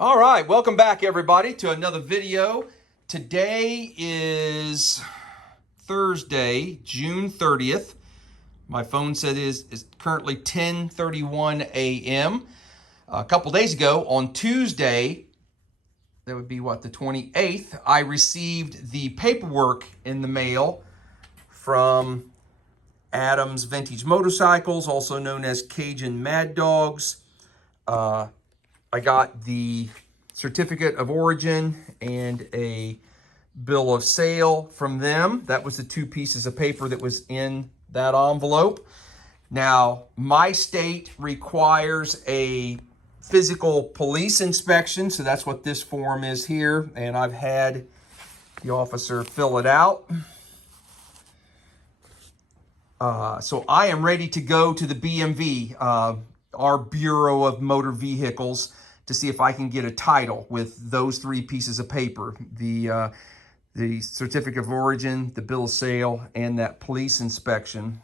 All right, welcome back everybody to another video. Today is Thursday, June 30th. My phone said it is currently 10:31 a.m. A couple days ago on Tuesday, that would be what, the 28th, I received the paperwork in the mail from Adams Vintage Motorcycles, also known as Cajun Maddogs. I got the certificate of origin and a bill of sale from them. That was the two pieces of paper that was in that envelope. Now, my state requires a physical police inspection, so that's what this form is here, and I've had the officer fill it out. So I am ready to go to the BMV, our Bureau of Motor Vehicles, to see if I can get a title with those three pieces of paper: the certificate of origin, the bill of sale, and that police inspection.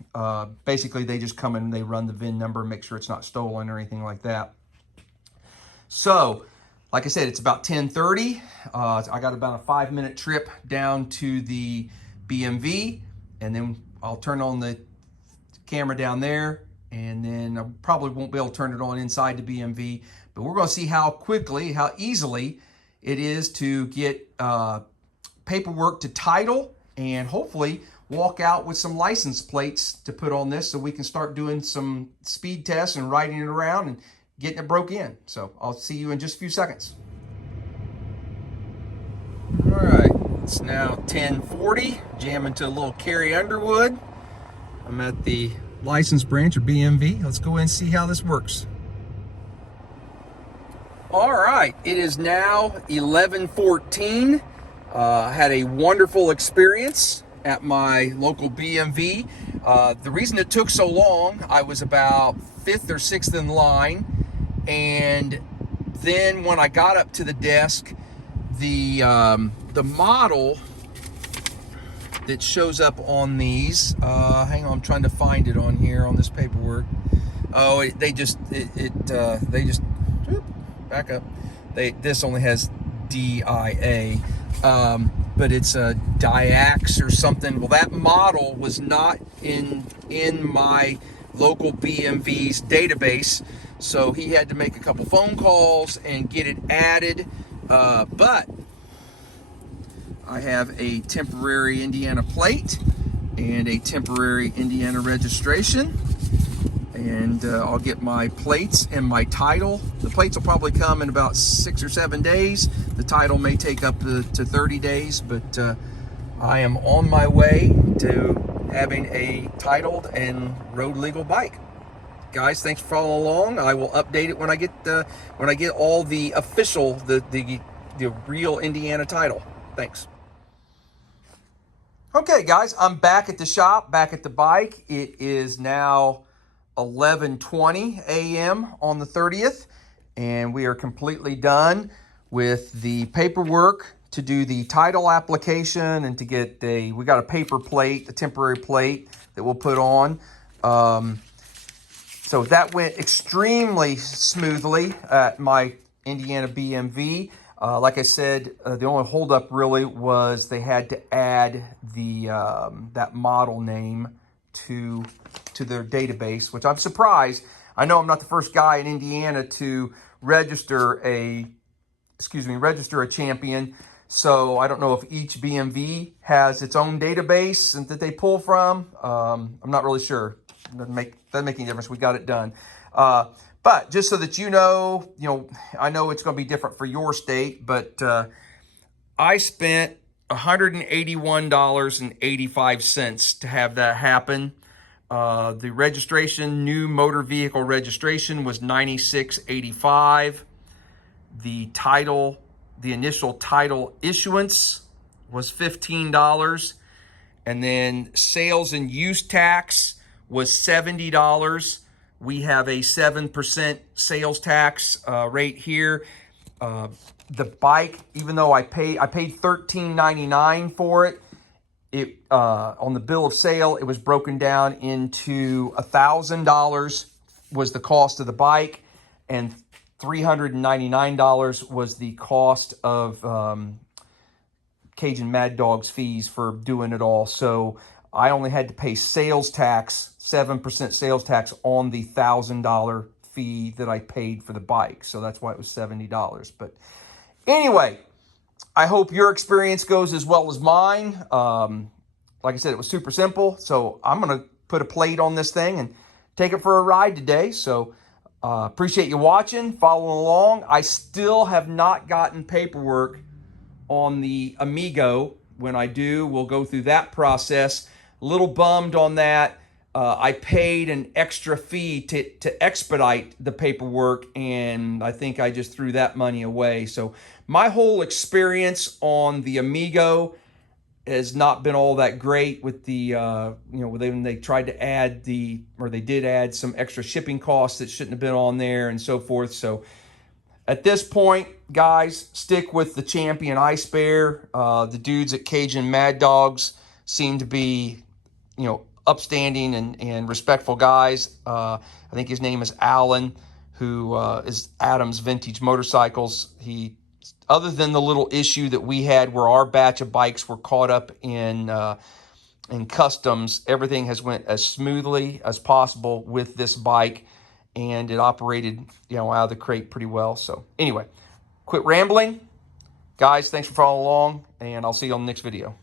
Basically, they just come in and they run the VIN number and make sure it's not stolen or anything like that. So, like I said, it's about 10:30. I got about a 5-minute trip down to the BMV, and then I'll turn on the camera down there, and then I probably won't be able to turn it on inside the BMV, but we're going to see how quickly, how easily it is to get paperwork to title, and hopefully walk out with some license plates to put on this so we can start doing some speed tests and riding it around and getting it broke in. So I'll see you in just a few seconds. All right, it's now 10:40, jamming to a little Cary Underwood. I'm at the license branch or BMV. Let's go in and see how this works. All right, it is now 11:14. I had a wonderful experience at my local BMV. The reason it took so long, I was about 5th or 6th in line, and then when I got up to the desk, the model that shows up on these, hang on, I'm trying to find it on here on this paperwork. Oh, they just back up. This only has DIA, but it's a Diax or something. Well, that model was not in my local BMV's database, so he had to make a couple phone calls and get it added. But I have a temporary Indiana plate and a temporary Indiana registration, and I'll get my plates and my title. The plates will probably come in about 6 or 7 days. The title may take up to 30 days, but I am on my way to having a titled and road legal bike. Guys, thanks for following along. I will update it when I get all the official, the real Indiana title. Thanks. Okay, guys, I'm back at the shop, back at the bike. It is now 11:20 a.m. on the 30th, and we are completely done with the paperwork to do the title application and to get we got a paper plate, a temporary plate that we'll put on. So that went extremely smoothly at my Indiana BMV. Like I said, the only holdup really was they had to add that model name to their database, which I'm surprised. I know I'm not the first guy in Indiana to register a Champion. So I don't know if each BMV has its own database and that they pull from. I'm not really sure. Doesn't make any difference. We got it done. But just so that you know, I know it's going to be different for your state, but I spent $181.85 to have that happen. The registration, new motor vehicle registration, was $96.85. The title, the initial title issuance was $15. And then sales and use tax was $70. We have a 7% sales tax rate here. The bike, even though I paid $13.99 for it, on the bill of sale, it was broken down into $1,000 was the cost of the bike, and $399 was the cost of Cajun Maddogs fees for doing it all. So I only had to pay sales tax, 7% sales tax on the $1,000 fee that I paid for the bike. So that's why it was $70. But anyway, I hope your experience goes as well as mine. Like I said, it was super simple. So I'm going to put a plate on this thing and take it for a ride today. So appreciate you watching, following along. I still have not gotten paperwork on the Amigo. When I do, we'll go through that process. A little bummed on that. I paid an extra fee to expedite the paperwork, and I think I just threw that money away. So my whole experience on the Amigo has not been all that great with the, when they tried to add they did add some extra shipping costs that shouldn't have been on there and so forth. So at this point, guys, stick with the Champion IceBear. The dudes at Cajun Maddogs seem to be, upstanding and respectful guys. I think his name is Alan, who is Adams Vintage Motorcycles. Other than the little issue that we had where our batch of bikes were caught up in customs, everything has went as smoothly as possible with this bike, and it operated, out of the crate pretty well. So anyway, quit rambling. Guys, thanks for following along, and I'll see you on the next video.